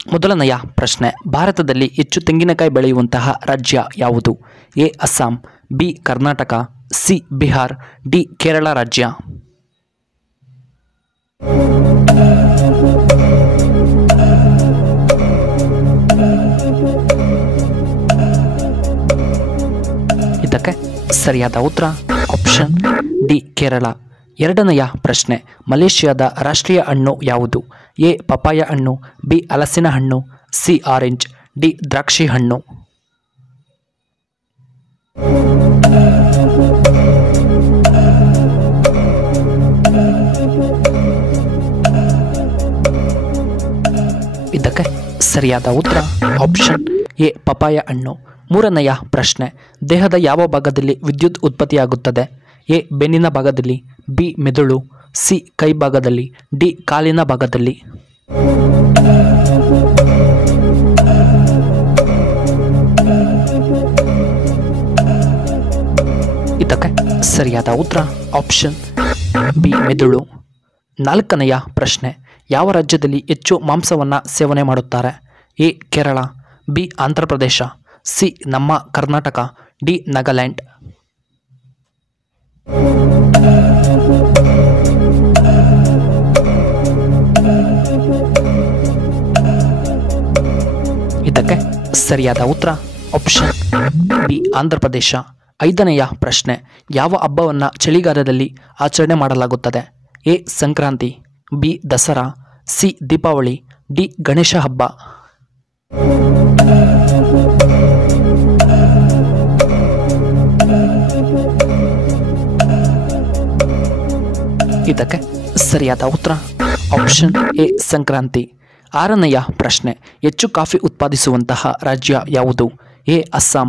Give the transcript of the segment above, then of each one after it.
ಮೊದಲನೆಯ ಪ್ರಶ್ನೆ, ಭಾರತದಲ್ಲಿ ಹೆಚ್ಚು ತೆಂಗಿನಕಾಯಿ ಬೆಳೆಯುವಂತಹ ರಾಜ್ಯ ಯಾವುದು? A Assam, B Karnataka, C Bihar, D Kerala ರಾಜ್ಯ. ಇದಕ್ಕೆ ಸರಿಯಾದ ಉತ್ತರ ಆಪ್ಷನ್ ಡಿ ಕೇರಳ. ಎರಡನೆಯ ಪ್ರಶ್ನೆ, ಮಲೇಷ್ಯಾದ ರಾಷ್ಟ್ರೀಯ ಹಣ್ಣು ಯಾವುದು? ಎ ಪಪಾಯ ಹಣ್ಣು, ಬಿ ಹಲಸಿನ ಹಣ್ಣು, ಸಿ ಆರೆಂಜ್, ಡಿ ದ್ರಾಕ್ಷಿ ಹಣ್ಣು. ಇದಕ್ಕೆ ಸರಿಯಾದ ಉತ್ತರ ಆಪ್ಷನ್ ಎ ಪಪಾಯ ಹಣ್ಣು. ಮೂರನೆಯ ಪ್ರಶ್ನೆ, ದೇಹದ ಯಾವ ಭಾಗದಲ್ಲಿ ವಿದ್ಯುತ್ ಉತ್ಪತ್ತಿಯಾಗುತ್ತದೆ? ಎ ಬೆನ್ನಿನ ಭಾಗದಲ್ಲಿ, ಬಿ ಮೆದುಳು, ಸಿ ಕೈ ಭಾಗದಲ್ಲಿ, ಡಿ ಕಾಲಿನ ಭಾಗದಲ್ಲಿ. ಇದಕ್ಕೆ ಸರಿಯಾದ ಉತ್ತರ ಆಪ್ಷನ್ ಬಿ ಮೆದುಳು. ನಾಲ್ಕನೆಯ ಪ್ರಶ್ನೆ, ಯಾವ ರಾಜ್ಯದಲ್ಲಿ ಹೆಚ್ಚು ಮಾಂಸವನ್ನು ಸೇವನೆ ಮಾಡುತ್ತಾರೆ? A Kerala, B Andhra Pradesh, C ನಮ್ಮ ಕರ್ನಾಟಕ, ಡಿ ನಾಗಾಲ್ಯಾಂಡ್. ಇದಕ್ಕೆ ಸರಿಯಾದ ಉತ್ತರ ಆಪ್ಷನ್ ಬಿ ಆಂಧ್ರ ಪ್ರದೇಶ. ಐದನೆಯ ಪ್ರಶ್ನೆ, ಯಾವ ಹಬ್ಬವನ್ನು ಚಳಿಗಾಲದಲ್ಲಿ ಆಚರಣೆ ಮಾಡಲಾಗುತ್ತದೆ? A Sankranti, B Dasara, C Deepavali, D Ganesha ಹಬ್ಬ. ಇದಕ್ಕೆ ಸರಿಯಾದ ಉತ್ತರ ಆಪ್ಷನ್ ಎ ಸಂಕ್ರಾಂತಿ. ಆರನೆಯ ಪ್ರಶ್ನೆ, ಹೆಚ್ಚು ಕಾಫಿ ಉತ್ಪಾದಿಸುವಂತಹ ರಾಜ್ಯ ಯಾವುದು? ಎ ಅಸ್ಸಾಂ,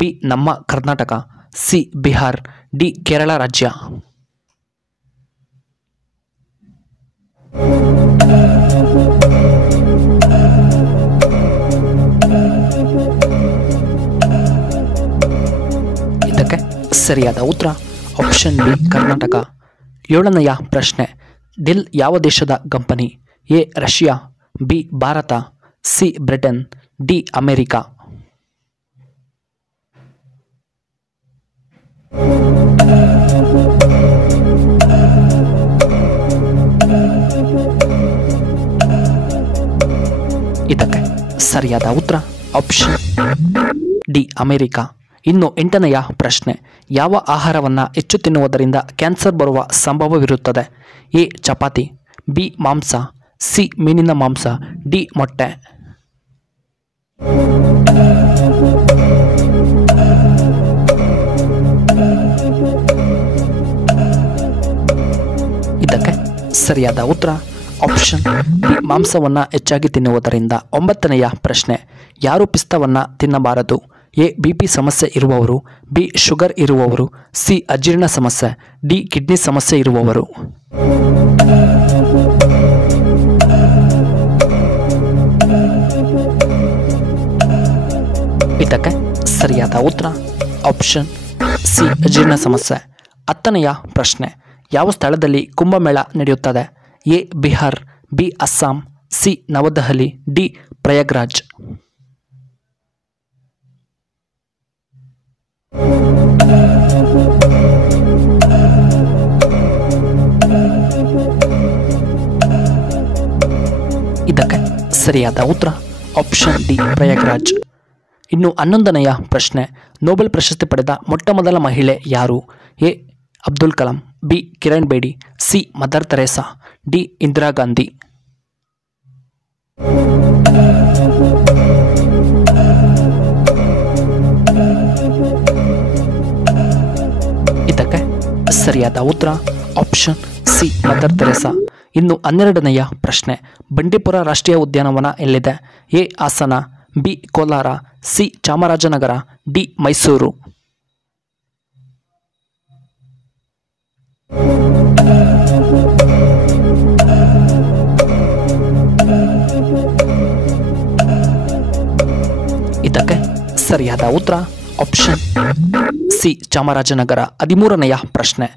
ಬಿ ನಮ್ಮ ಕರ್ನಾಟಕ, ಸಿ ಬಿಹಾರ್, ಡಿ ಕೇರಳ ರಾಜ್ಯ. ಇದಕ್ಕೆ ಸರಿಯಾದ ಉತ್ತರ ಆಪ್ಷನ್ ಬಿ ಕರ್ನಾಟಕ. ಏಳನೆಯ ಪ್ರಶ್ನೆ, ಡೆಲ್ ಯಾವ ದೇಶದ company? A Russia, B Bharat, C Britain, D America. ಇದಕ್ಕೆ ಸರಿಯಾದ ಉತ್ತರ ಆಪ್ಷನ್ ಡಿ ಅಮೆರಿಕ. ಇನ್ನು ಎಂಟನೆಯ ಪ್ರಶ್ನೆ, ಯಾವ ಆಹಾರವನ್ನು ಹೆಚ್ಚು ತಿನ್ನುವುದರಿಂದ ಕ್ಯಾನ್ಸರ್ ಬರುವ ಸಂಭವವಿರುತ್ತದೆ? ಎ ಚಪಾತಿ, ಬಿ ಮಾಂಸ, ಸಿ ಮೀನಿನ ಮಾಂಸ, ಡಿ ಮೊಟ್ಟೆ. ಇದಕ್ಕೆ ಸರಿಯಾದ ಉತ್ತರ ಆಪ್ಷನ್ ಬಿ ಮಾಂಸವನ್ನು ಹೆಚ್ಚಾಗಿ ತಿನ್ನುವುದರಿಂದ. ಒಂಬತ್ತನೆಯ ಪ್ರಶ್ನೆ, ಯಾರು ಪಿಸ್ತವನ್ನು ತಿನ್ನಬಾರದು? ಎ ಬಿ ಪಿ ಸಮಸ್ಯೆ ಇರುವವರು, ಬಿ ಶುಗರ್ ಇರುವವರು, ಸಿ ಅಜೀರ್ಣ ಸಮಸ್ಯೆ, ಡಿ ಕಿಡ್ನಿ ಸಮಸ್ಯೆ ಇರುವವರು. ಇದಕ್ಕೆ ಸರಿಯಾದ ಉತ್ತರ ಆಪ್ಷನ್ ಸಿ ಅಜೀರ್ಣ ಸಮಸ್ಯೆ. ಹತ್ತನೆಯ ಪ್ರಶ್ನೆ, ಯಾವ ಸ್ಥಳದಲ್ಲಿ ಕುಂಭಮೇಳ ನಡೆಯುತ್ತದೆ? A Bihar, B Assam, C Navadehali, D Prayagraj. ಇದಕ್ಕೆ ಸರಿಯಾದ ಉತ್ತರ ಆಪ್ಷನ್ ಡಿ ಪ್ರಯಾಗ್ರಾಜ್. ಇನ್ನು 11ನೆಯ ಪ್ರಶ್ನೆ, ನೊಬೆಲ್ ಪ್ರಶಸ್ತಿ ಪಡೆದ ಮೊಟ್ಟಮೊದಲ ಮಹಿಳೆ ಯಾರು? A Abdul Kalam, B Kiran Bedi, C Mother Teresa, D Indira Gandhi. ಇದಕ್ಕೆ ಸರಿಯಾದ ಉತ್ತರ ಆಪ್ಷನ್ ಸಿ ಮದರ್ ತೆರೇಸಾ. ಇನ್ನು 12ನೆಯ ಪ್ರಶ್ನೆ, ಬಂಡೀಪುರ ರಾಷ್ಟ್ರೀಯ ಉದ್ಯಾನವನ ಎಲ್ಲಿದೆ? A Hassan, B Kolar, C Chamarajanagar, D Mysuru. ಇದಕ್ಕೆ ಸರಿಯಾದ ಉತ್ತರ ಆಪ್ಷನ್ ಸಿ ಚಾಮರಾಜನಗರ. 13ನೆಯ ಪ್ರಶ್ನೆ,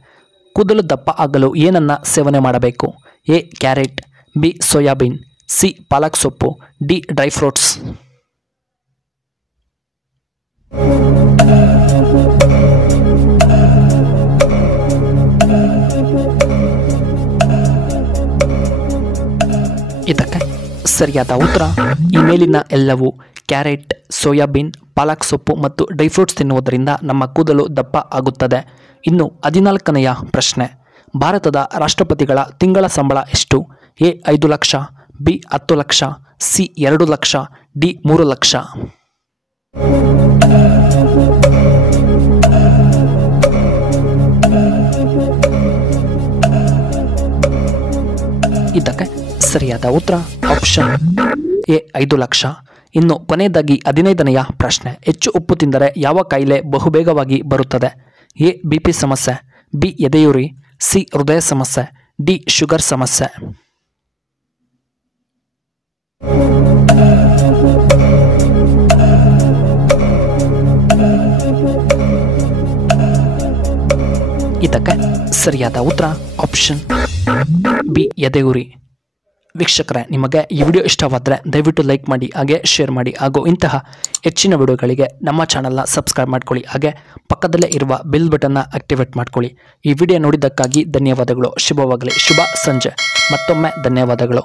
ಕೂದಲು ದಪ್ಪ ಆಗಲು ಏನನ್ನ ಸೇವನೆ ಮಾಡಬೇಕು? A carrot, B soybean, C ಪಾಲಕ್ ಸೊಪ್ಪು, ಡಿ ಡ್ರೈ ಫ್ರೂಟ್ಸ್. ಇದಕ್ಕೆ ಸರಿಯಾದ ಉತ್ತರ ಈ ಮೇಲಿನ ಎಲ್ಲವೂ. ಕ್ಯಾರೆಟ್, ಸೋಯಾಬೀನ್, ಪಾಲಕ್ ಸೊಪ್ಪು ಮತ್ತು ಡ್ರೈ ಫ್ರೂಟ್ಸ್ ತಿನ್ನುವುದರಿಂದ ನಮ್ಮ ಕೂದಲು ದಪ್ಪ ಆಗುತ್ತದೆ. ಇನ್ನು 14ನೆಯ ಪ್ರಶ್ನೆ. ಭಾರತದ ರಾಷ್ಟ್ರಪತಿಗಳ ತಿಂಗಳ ಸಂಬಳ ಎಷ್ಟು? A 5 lakh, B 10 lakh, C 2 lakh, D 3 lakh. ಇದಕ್ಕೆ ಸರಿಯಾದ ಉತ್ತರ ಆಪ್ಷನ್ ಎ 5 ಲಕ್ಷ. ಇನ್ನು ಕೊನೆಯದಾಗಿ 15ನೆಯ ಪ್ರಶ್ನೆ. ಹೆಚ್ಚು ಉಪ್ಪು ತಿಂದರೆ ಯಾವ ಕಾಯಿಲೆ ಬಹುಬೇಗವಾಗಿ ಬರುತ್ತದೆ? ಎ BP ಸಮಸ್ಯೆ, ಬಿ ಎದೆಯುರಿ, ಸಿ ಹೃದಯ ಸಮಸ್ಯೆ, ಡಿ ಶುಗರ್ ಸಮಸ್ಯೆ. ಇದಕ್ಕೆ ಸರಿಯಾದ ಉತ್ತರ ಆಪ್ಷನ್ ಬಿ ಎದೆಯುರಿ. ವೀಕ್ಷಕರೇ, ನಿಮಗೆ ಈ ವಿಡಿಯೋ ಇಷ್ಟವಾದರೆ ದಯವಿಟ್ಟು ಲೈಕ್ ಮಾಡಿ, ಹಾಗೆ ಶೇರ್ ಮಾಡಿ, ಹಾಗೂ ಇಂತಹ ಹೆಚ್ಚಿನ ವಿಡಿಯೋಗಳಿಗೆ ನಮ್ಮ ಚಾನಲ್ನ ಸಬ್ಸ್ಕ್ರೈಬ್ ಮಾಡ್ಕೊಳ್ಳಿ, ಹಾಗೆ ಪಕ್ಕದಲ್ಲೇ ಇರುವ ಬೆಲ್ ಬಟನ್ನ ಆಕ್ಟಿವೇಟ್ ಮಾಡ್ಕೊಳ್ಳಿ. ಈ ವಿಡಿಯೋ ನೋಡಿದ್ದಕ್ಕಾಗಿ ಧನ್ಯವಾದಗಳು. ಶುಭವಾಗಲಿ. ಶುಭ ಸಂಜೆ. ಮತ್ತೊಮ್ಮೆ ಧನ್ಯವಾದಗಳು.